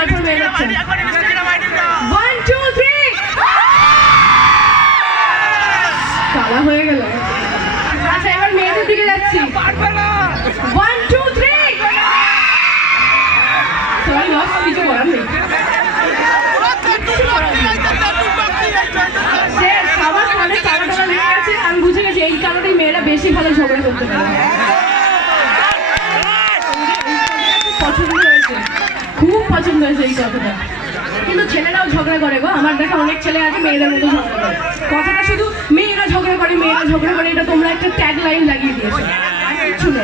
তারপর মেয়েরা 1 2 3 কালা হয়ে গেল। আচ্ছা এবার মেয়েদের দিকে যাচ্ছি। 1 2 3 সবাই লস, কিছু করার নেই। সবার মনে চালাটা লেগে গেছে, আমি বুঝে গেছি এই কারণেই মেয়েরা বেশি ভালো ঝগড়া করতে পারে। পছন্দ হয়েছে, খুব পছন্দ হয়েছে এই কথাটা। কিন্তু ছেলেরাও ঝগড়া করে গো, আমার দেখা অনেক ছেলে আছে মেয়েদের মতো ঝগড়া করে। কথাটা শুধু মেয়েরা ঝগড়া করে, মেয়েরা ঝগড়া করে, এটা তোমরা একটা ট্যাগ লাইন লাগিয়ে দিয়েছো, আর কিছু না।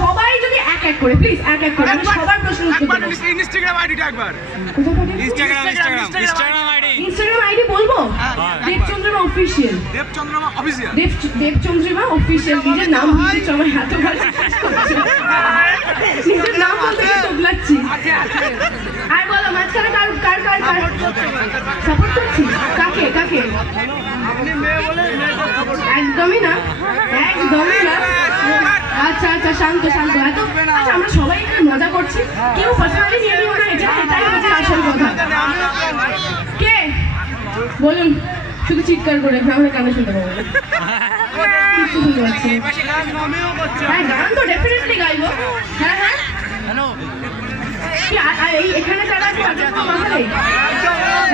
সবাই যদি এক এক করে প্লিজ এক এক করে সবার প্রশ্ন উত্তর দেব। ইনস্টাগ্রাম আইডিটা একবার, ইনস্টাগ্রাম আইডি বলবো? দেবচন্দ্রিমা অফিসিয়াল। দেবচন্দ্রিমা অফিসিয়াল। নিজের নাম বলতে আমার এত ভালো, নিজের নাম বলতে তোগলাচ্ছি। আর বলো মাঝখানে কার কার কার কার সাপোর্ট করছি? কাকে কাকে? একদমই না, একদমই না। আচ্ছা আচ্ছা শান্ত শান্ত। এত আচ্ছা আমরা সবাই একটু মজা করছি, কেউ পার্সোনালি নিয়ে নিও না, এটাই হচ্ছে আসল কথা। কে বলুন? শুধু চিৎকার করে আমরা কানে শুনতে পাবো। কিছু শুনতে পাচ্ছি। হ্যাঁ গান তো ডেফিনেটলি গাইবো। হ্যাঁ হ্যাঁ এখানে তারা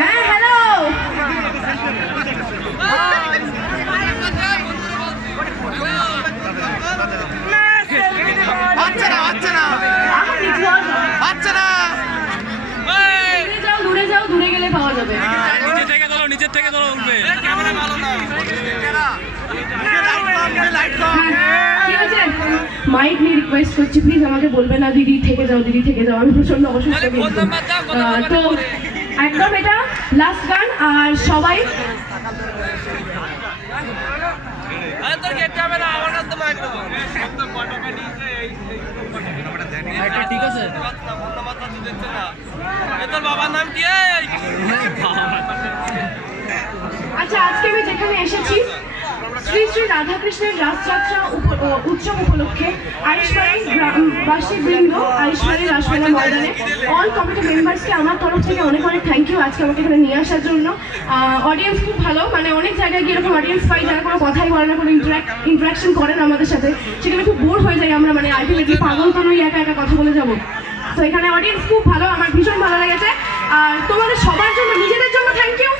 হ্যাঁ হ্যালো দূরে যাও, দূরে গেলে পাওয়া যাবে। নিচের থেকে ধরো উঠবে। মাইক নিয়ে রিকোয়েস্ট করছি প্লিজ আমাকে বলবে না দিদি থেকে যাও, দিদি থেকে যাও, আমি প্রচন্ড অসুস্থ। তো একদম এটা লাস্ট গান, আর সবাই ঠিক আছে। তোর বাবার নাম কি? আচ্ছা আজকে আমি যেখানে এসেছি শ্রী শ্রী রাধাকৃষ্ণের রাসযাত্রা উৎসব উপলক্ষে আইসবাড়ি গ্রামবাসী বৃন্দ, আইসবাড়ি রাসমেলা ময়দানে অল কমিটি মেম্বার্সকে আমার তরফ থেকে অনেক অনেক থ্যাংক ইউ আজকে আমাকে এখানে নিয়ে আসার জন্য। অডিয়েন্স খুব ভালো, মানে অনেক জায়গায় গিয়ে এরকম অডিয়েন্স পাই যারা কোনো কথাই বলে না, কোনো ইন্টারাকশন করে না আমাদের সাথে, সেখানে খুব বোর হয়ে যাই আমরা, মানে আলটিমেটলি পাগল তো নই একা একা কথা বলে যাবো। তো এখানে অডিয়েন্স খুব ভালো, আমার ভীষণ ভালো লেগেছে। আর তোমাদের সবার জন্য, নিজেদের জন্য থ্যাংক ইউ।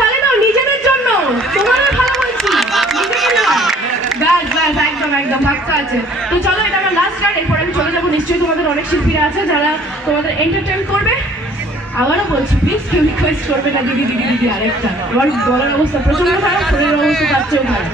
তালি দাও নিজেদের জন্য, তোমাদের ভালো বলছি, ব্যাস ব্যাস একদম একদম বাচ্চা আছে। তো চলো এটা আমার লাস্ট গান, এরপর আমি চলে যাবো। নিশ্চয়ই তোমাদের অনেক শিল্পীরা আছে যারা তোমাদের এন্টারটেইন করবে। আবারও বলছি প্লিজ কেউ রিকোয়েস্ট করবে না দিদি দিদি দিদি আরেকটা। আমার গলার অবস্থা প্রচন্ড খারাপ, শরীরের অবস্থা তার চেয়েও খারাপ।